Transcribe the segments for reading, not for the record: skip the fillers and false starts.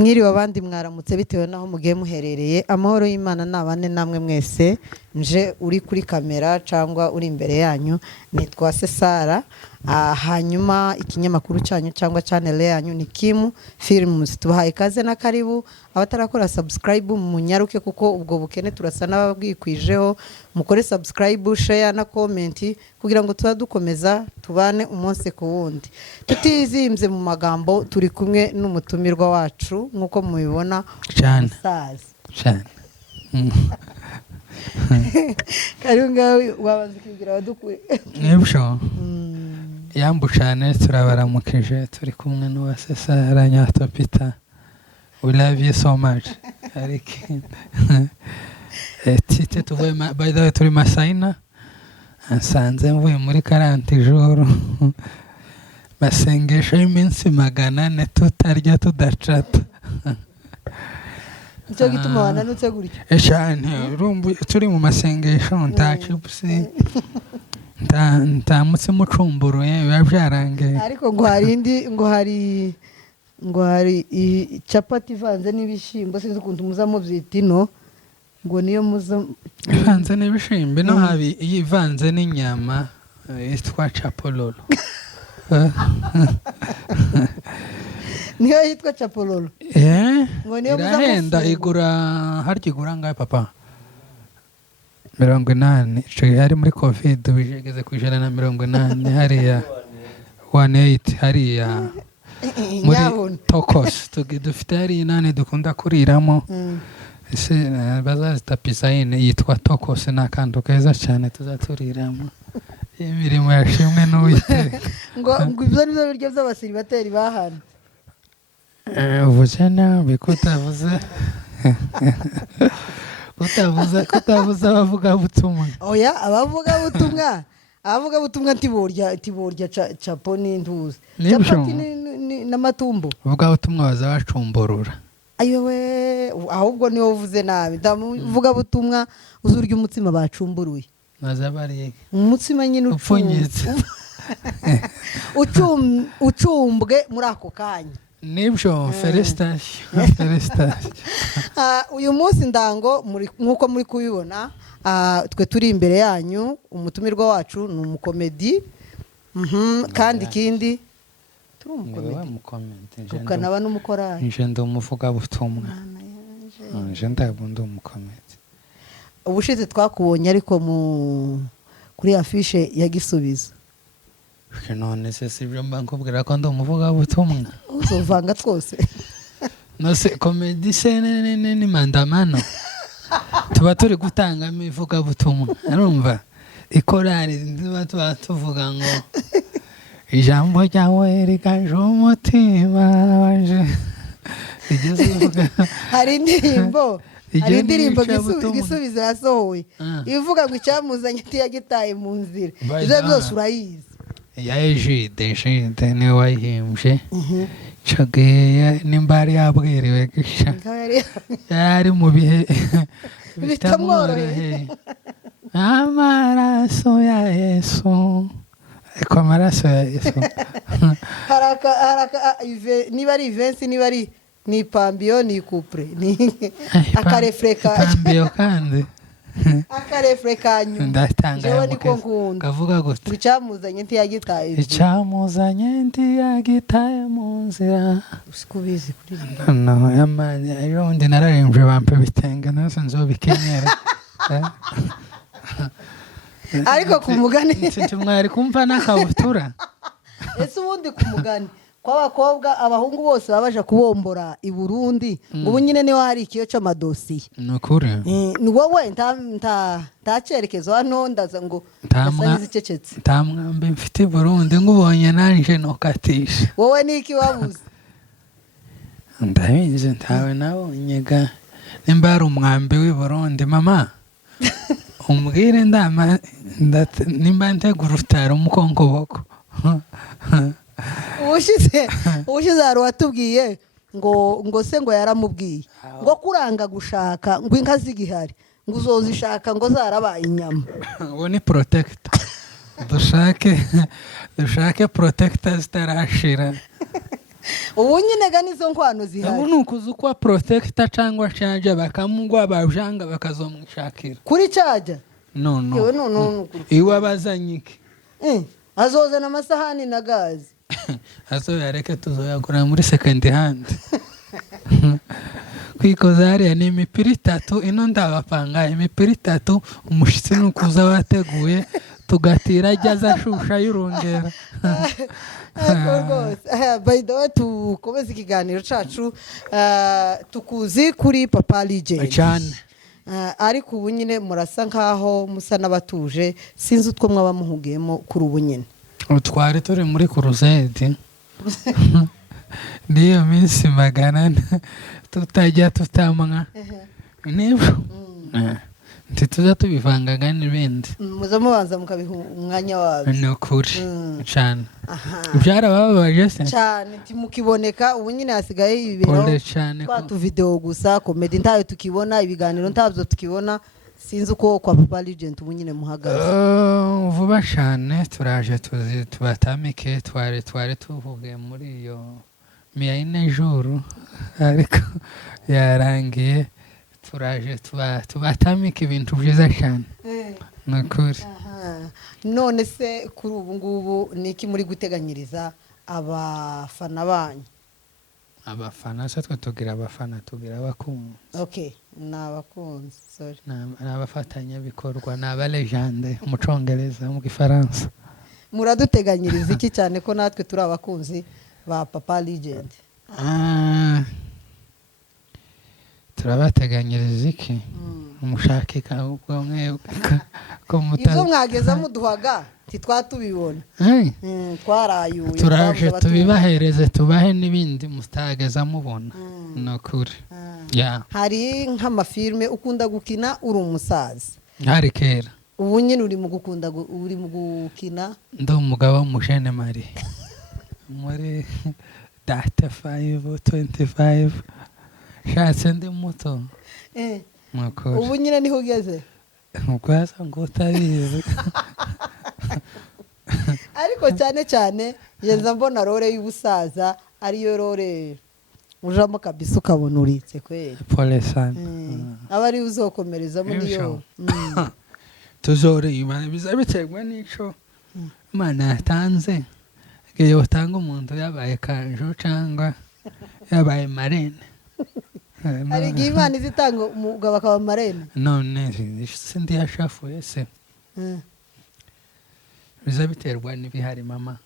Mwiriwe abandi mwaramutse bitewe naho mugiye muherereye. Amahoro y'Imana nabane namwe mwese. Nje uri kuri kamera cyangwa uri imbere yanyu nitwa Sesara. Hanyuma ikinyamakuru cyanyu cyangwa channel yanyu ni Kim Films. Tubahaye ikaze na karibu. Abatarakora subscribe munyaruke kuko ubwo bukene turasa n'ababwikwijeho. Mukore subscribe, share na comment kugira ngo dukomeza tubane umunsi ku wundi. Tutizimbye mu magambo turi kumwe n'umutumirwa wacu nkuko mubibona cyane. Karunga wabanze kugira badukwe. Nibyo. Yambu cyane turabaramukije turi kumwe n'uwa Sesara Nyatopita. We love you so much. Ariki. Tite tuvuye by the way turi Masaina. Nsanze mvuye muri 40 jours. Masengesho y'iminsi 400 tutarya tudacata. Nicyo gituma wananutse gutyo. Cyane urumva turi mu masengesho nta chips. Ntamutse mucumburuye biba byarangiye. Ariko ngo hari capati ivanze n'ibishimbo sinzi ukuntu muzamo byitino ngo niyo muza ivanze n'ibishimbo no habi ivanze n'inyama yitwa chapololo. Niyo yitwa chapololo. Ngo niyo muza irahenda igura harigura ngaye papa 80 cyo yari muri covid bijegeze ku 180 hariya 18 hariya muri tokos dufite hari nane dukunda kuriramo ese bazazita pizza yitwa tokos n'akantu keza cyane tuzaturiramo imirimo yashimwe n'uwiteka ngo ibyo nizo biryo by'abasiribateri bahana ubujana bikutavuze kutavuze abavuga butumwa. Oya abavuga butumwa tiborya chapo n'intuzi. Chapati n'amatumbo. Uvuga butumwa bazabacumburura. Ayowe ahubwo niyo uvuze nabi. Ndavuga butumwa uzurya umutsima bacumburuye. Nazabariye. Umutsima nyine upfunyitse. Ucumbwe muri ako kanya. Nibyo felicitation. Uyu munsi ndango nkuko muri kubibona twe turi imbere yanyu umutumirwa wacu ni umukomedi kandi kindi turi umukomedi ukanaba n'umukorari nje ndumuvuga butumwa nje ndabundi umukomedi. Ubushize twakubonye ariko kuri afishe ya Gisubizo. None se sibyo mbakubwira ko ndumuvuga butumwa uzovanga twose. No se comedy scene ni mandamano tuba turi gutanga imivuga butumwa urumva ikorari tuba tuvuga ngo ijambo ryawe rikaje umutima waje hari indirimbo Gisubizo yasohoye ivuga ngo icyamuzanye yagitaye mu nzira ibyo byose urayizi. Yajide niwe wayihimbye Chage nimbari yabwiriwe gisha yari mu bihe bitamworoheye amaraso ya Yesu eko amaraso ya Yesu haraka niba ari events niba ari ni pambio ni couple ni akarefreka pambio kandi akarefrekanyu ndatanga kavuga gute icyamuzanye ntiyagitaye mu nzira usikubizi kuri no yamanye ayo ndi nararembye bampe bitenga nase nzobikenyera ariko ku mugani mwari kumva nakabutura ese ubundi ku mugani kw'abakobwa abahungu bose babaje kubombora i Burundi ubu nyine niho hari ikiyo cy'amadosiye nukuri ni wowe ntacerekezo hano ndaza ngo ndasanize tamwambe mfite Burundi ngubonye nanje nokatisha wowe niki wabuze ndabizi ntawe nabonye ga nimba ari umwambi w'i Burundi mama umbwire nimba ntegura utara umukongoboko ubushize hari watubwiye ngo se ngo yaramubwiye ngo kuranga gushaka ngo inka zigihari ngo uzozishaka ngo zarabaye inyama. Ubu ni protector dushake protector zitarashira ubu nyine ga nizo nkwano ubu zihari ni ukuza ukwa protector cyangwa charger bakamugwa bajanga bakazomwishakira kuri caja yewe no iwe abazanye iki azozana amasahani na gazi azoyareke tuzoyagura muri second hand kwikoza hariya ni imipira 3 ino ndabapanga imipira 3 umushitsi nukuza wateguye tugatira ajya azashusha y'urongera by the way tukomeze ikiganiro cacu tukuzi kuri Papa Legend cyane ariko ubu nyine murasa nkaho musa n'abatuje sinzi utwo mwaba muhugiyemo kuri ubu nyine twari turi muri crusade niyo minsi 100 tutajya tutamwa nibyo ntituza tubivangaga n'ibindi muza mubanza mukabiha umwanya wabyo ni ukuri cyane byarababaje se cyane timukiboneka ubu nyine hasigaye ibibero twatu video gusa comedy ntayo tukibona ibiganiro ntabyo tukibona sinzi uko kwa Papa Legend ubu nyine muhagaze vuba cyane turaje tubatamike twari tuvuge muri iyo miyine juru ariko yarangiye turaje tubatamika ibintu byiza cyane nakuri none se kuri ubu ngubu niki muri guteganyiriza abafana banyu abafana se twe tugira abafana tugira abakunzi okay nabakunzi sorry nabafatanya bikorwa naba legende mu Congereza mu Gifaransa muraduteganyiriza iki cyane ko natwe turi abakunzi ba Papa Legend turabateganyiriza iki umushakika ubwo mwe ko izo mwageza muduhaga titwatubibona twarayuye turaje tubibahereze tubahe n'ibindi mustageza mubona nokuri hari nk'amafilme ukunda gukina uri umusaza hari kera ubu nyine uri mu gukina ndi umugabo w'umujene Marie muri data 525 shatse ndi muto ubu nyine niho ugeze ubwasa ngo utabizi ariko cyane cyane yenza mbona role y'ubusaza ariyo role ujamo kabisa ukabona uritse kweli pole sana aba ari uzokomereza muri yo tuzore imana bizabiterwa n'ico Imana yatanze igihe utanga umuntu yabaye kanjo cyangwa yabaye marene hari igihe Imana izitanga umugabo akaba marene none sindi yashafuye se bizabiterwa n'ibihari mama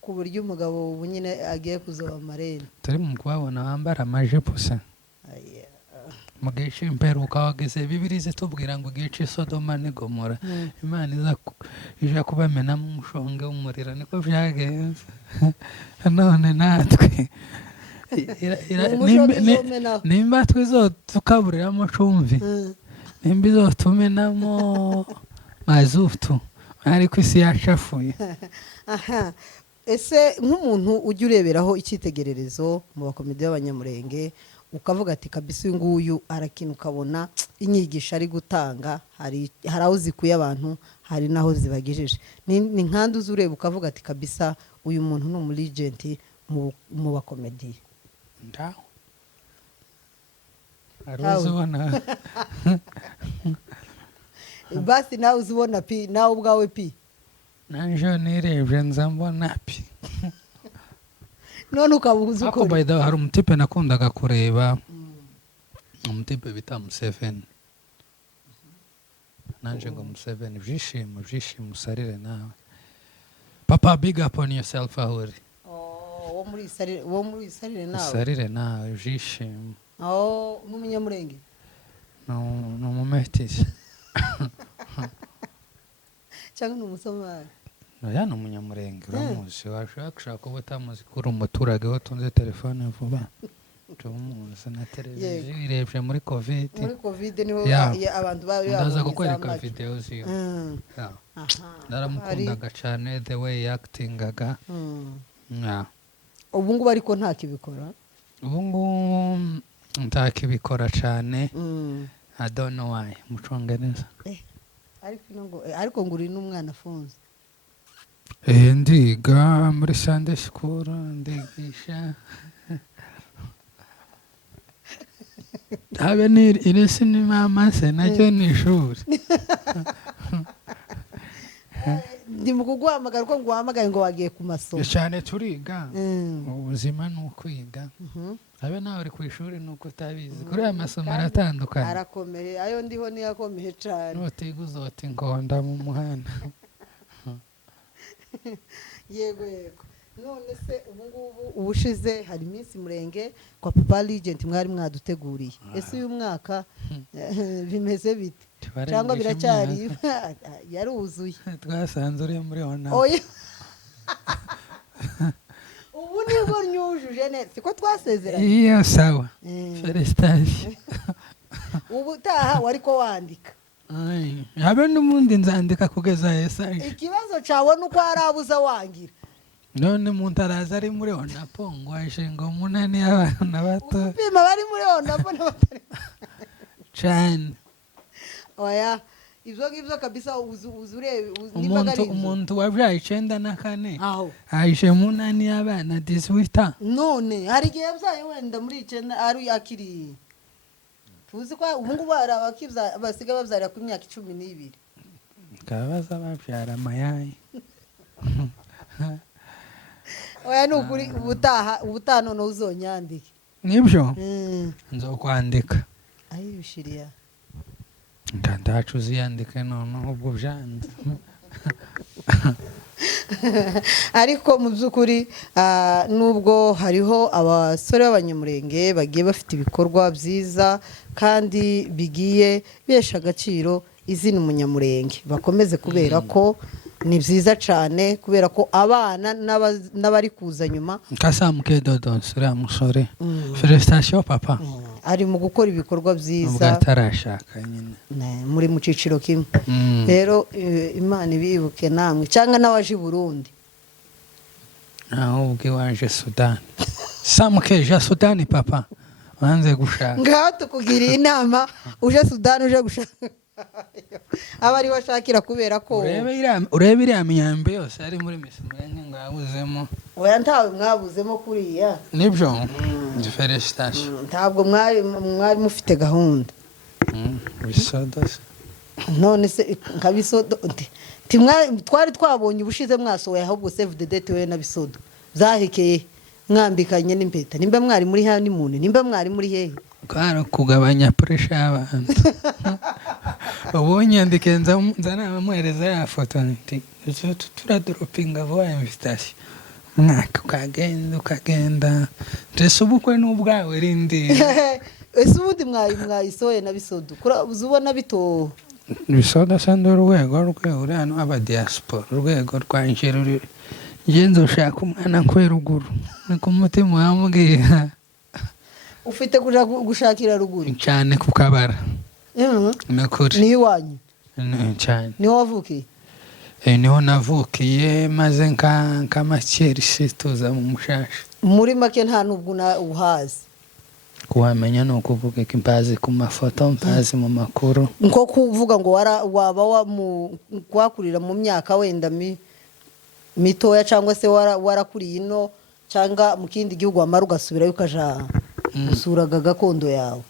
ku buryo umugabo ubu nyine agiye kuzoba marene turi mu kubabona bambara amajipo se mu gihe cy'imperuka wageze Bibiliya zitubwira ngo igihe cy'Isodoma n'Igomora Imana ija kubamenamo umushonge w'umuriro niko byagenze none natwe nimba twizotukaburiramo cumvi nimba izotumenamo mazutu ariko isi yashafuye ese nk'umuntu ujya ureberaho icyitegererezo mu bakomedi b'Abanyamurenge ukavuga ati kabisa uyu nguyu arakina ukabona inyigisho ari gutanga hari aho zikuye abantu hari naho zibagejeje ni nkandi uzi ureba ukavuga ati kabisa uyu muntu ni umuligenti mu bakomedi ndaho aruzubona basi nawe uzibona pi nawe ubwawe pi nanje nirebye nza mbona pi none ukabuza uko by the way hari umutipe nakundaga kureba umutipe bita Museveni nanje ngo Museveni byishimo usarire nawe papa big up on yourself ahuri wo muri sarire nawe usarire nawe byishimo n'umunyamurenge no mumetisi cyangwa n'umusomali oya ni umunyamurenge uramuzi washaka kuba utamuzi kuri umuturage watunze telefone vuba tumuzi na televiziyo irebye muri covid niho abantu bari ndaza kukwereka video ziyo naramukundaga cyane the way actingaga ubu ngubu ariko ntakibikora ubu ngubu ntakibikora cyane I don't know why mu Congereza ariko ngo uri n'umwana afunze ndiga muri Sunday school ndigisha habe ni iri sinema mase nacyo ni ishuri. ndi mu kuguhamagara ko nguhamagaye ngo wagiye ku masomo cyane turiga ubuzima ni ukwiga habe nawe uri ku ishuri ni uko utabizi kuri aya masomo aratandukanye arakomeye ayo ndiho niyo akomeye cyane nutiga uzota inkonda mu muhanda. yego none se ubu ngubu ubushize hari iminsi murenge kwa Papa Legend mwari mwaduteguriye ese uyu mwaka bimeze bite cyangwa biracyari yaruzuye twasanze uri muri ona oya ubu nibwo nyujuje neza siko twasezeranye iyo sawa felicitation ubu taha wari ko wandika habe n'umundi nzandika kugeza esa ikibazo cyawe nuko harabuza wangira none muntu araza ari muri onapo ngo aje ngo munani y'abana bato upima bari muri onapo n'abatari cyane oya ibyo ngibyo kabisa uzurebe umuntu wabyaye 94 aho aje munani y'abana 18 none hari igihe yabyaye wenda muri 9 ari akiri tuzi ko ubu ngubu hari basiga babyarira ku myaka 12 kabaza babyara mayayi. oya ni ukuri ubutaha none uzonyandike nibyo nzokwandika ayibishiriya ndacu ziyandike none ubwo byanze. ariko mu by'ukuri nubwo hariho abasore b'abanyamurenge bagiye bafite ibikorwa byiza kandi bigiye bihesha agaciro izina umunyamurenge bakomeze kubera ko ni byiza cyane kubera ko abana n'abari kuza nyuma kasamuke dodo sura musore felicitation papa ari mu gukora ibikorwa byiza ubwo atarashaka nyine muri mu ciciro kimwe rero Imana ibibuke namwe cyangwa n'abaje i Burundi naho ubwe waje Sudan samuke ja Sudan papa wanze gushaka ngaho tukugiriye inama uje Sudan uje gushaka abari bashakira kubera ko urebe iriya myambi yose ari muri misimurenge ngo yabuzemo oya ntawe mwabuzemo kuriya nibyo felicitation ntabwo mwari mufite gahunda bisodo none se nkabisodo twari twabonye ubushize mwasohoye ahubwo save the date we na bisodo zahekeye mwambikanye n'impeta nimba mwari muri honeymoon nimba mwari muri hehe kwara kugabanya pressure y'abantu ubonye ndikenza nzana bamuhereza ya foto nti turadropinga vuba invitation mwaka ukagenda ndetse ubukwe n'ubwawe rindi ese ubundi mwayisoye na bisodo uzubona bito bisodo sando urwego uri hano aba diaspora urwego rwanje ruri ngenzo ushaka umwana kwe ruguru ni ku mutima wamubwira ufite kuja gushakira ruguru cyane ku kabara nakuri ni iwanyu cyane niho wavukiye niho navukiye maze nkamakeri tuza mu mushasha muri make nta nubwo uhazi kuhamenya ni ukuvuga ko mpazi ku mafoto mpazi mu makuru nko kuvuga ngo waba wakurira mu myaka wenda mitoya cyangwa se warakuriye ino cyangwa mu kindi gihugu wamara ugasubirayo ukaja gusuraga gakondo yawe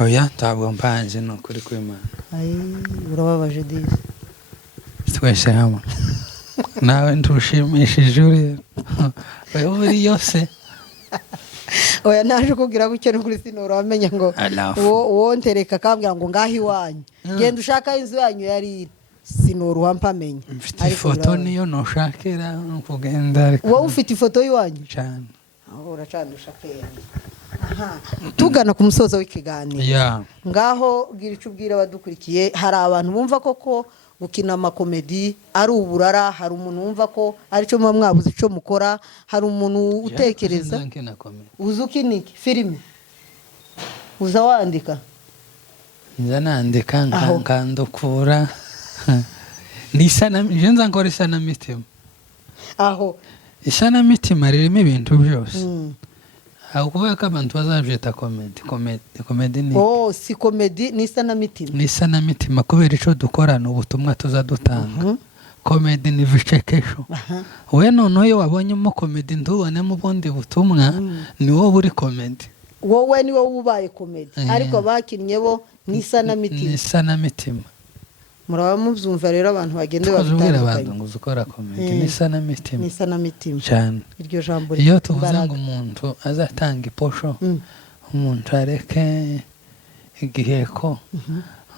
oya ntabwo mpanze ni ukuri kw'Imana urababaje disi twese hamwe nawe ntushimishije ureba uri yose oya naje kubwira gutyo n'ukuri sinora wamenya ngo uwo ntereka akambwira ngo ngaho iwanyu genda ushaka inzu yanyu yari sinora uwampamenya mfite ifoto niyo nushakira kugenda wowe ufite ifoto y'iwanyu cyane aho uracandusha kera tugana ku musozo w'ikiganiro ngaho bwira icyo ubwira abadukurikiye hari abantu bumva koko gukina amakomedi ari uburara hari umuntu wumva ko aricyo muba mwabuze icyo mukora hari umuntu utekereza uzi ukiniki filime uza wandika nza nandika nkandukura nza nkora isanamitima aho isanamitima ririmo ibintu byose aho kuvuga ko abantu bazabyita komedi ni si komedi ni isanamitima ni isanamitima kubera icyo dukorana ubutumwa tuza dutanga komedi ni vichekesho. We noneho iyo wabonyemo komedi ntubonemo ubundi butumwa ni wowe uri komedi. Wowe ni wowe ubaye komedi ariko bakinnye bo ni isanamitima. Muraba mubyumva rero abantu bagende babitandukanye abantu ngo uzukora komedi ni isanamitima cyane. Iryo jambo iyo tuvuze ngo umuntu azatanga iposho umuntu areke igiheko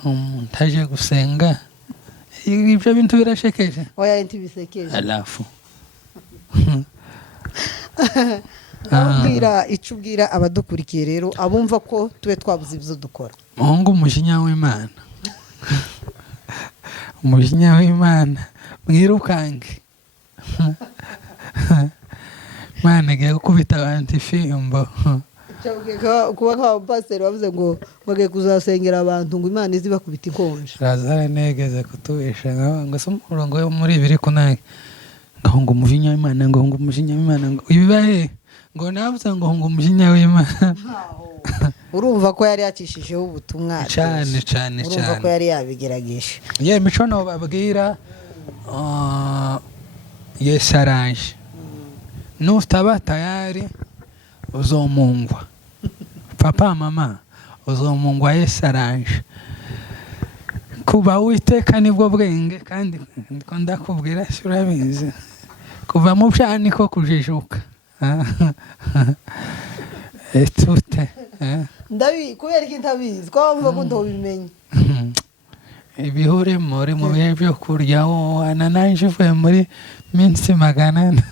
umuntu aje gusenga ibyo bintu birashekeje. Oya ntibisekeje alafu abwira icyo ubwira abadukurikiye rero abumva ko tube twabuze ibyo dukora. Mungu umujinya w'Imana umujinya w'Imana mwirukange Mana giye gukubita abantu ifimbo. Kuba nk'abapasiteri bavuze ngo bagiye kuzasengera abantu ngo Imana izibakubita ikonje. Lazara negeze kutubesha ngo se umurongo wo muri ibiri kunage ngo umujinya w'Imana ngo umujinya w'Imana ngo ibibaye ngo navuze ngo umujinya w'Imana. Urumva ko yari yacishijeho ubutumwa cyane urumva ko yari yabigerageje. Ye mico no babwira yesaranje nustaba tayari uzomungwa papa mama uzomungwa yesaranje kuba witeka nibwo bwenge kandi ndiko ndakubwira surabizi kuva mu byani ko kujijuka etute kubera ko ntabizi ko wumva ko ntobimenye ibihure muri mu bihe byo kurya wowana nanje uvuye muri minsi 400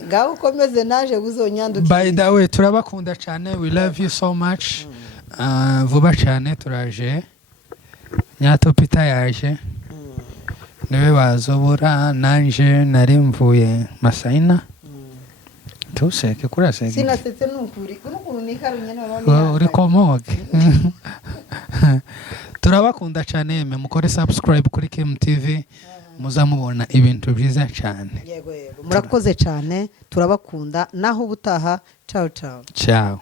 ngaho ukomeze naje guzonyandukira. By the way turabakunda cyane, we love you so much. Vuba cyane turaje Nyatopita yaje niwe bazobura nanje nari mvuye Masaina tuseke kuraseke sinasetse n'ukuri n'ukuntu nikarunye none uri komoge. Turabakunda cyane mukore subscribe kuri Kim TV muzamubona ibintu byiza cyane. Yego murakoze cyane turabakunda naho ubutaha. Ciao. Ciao.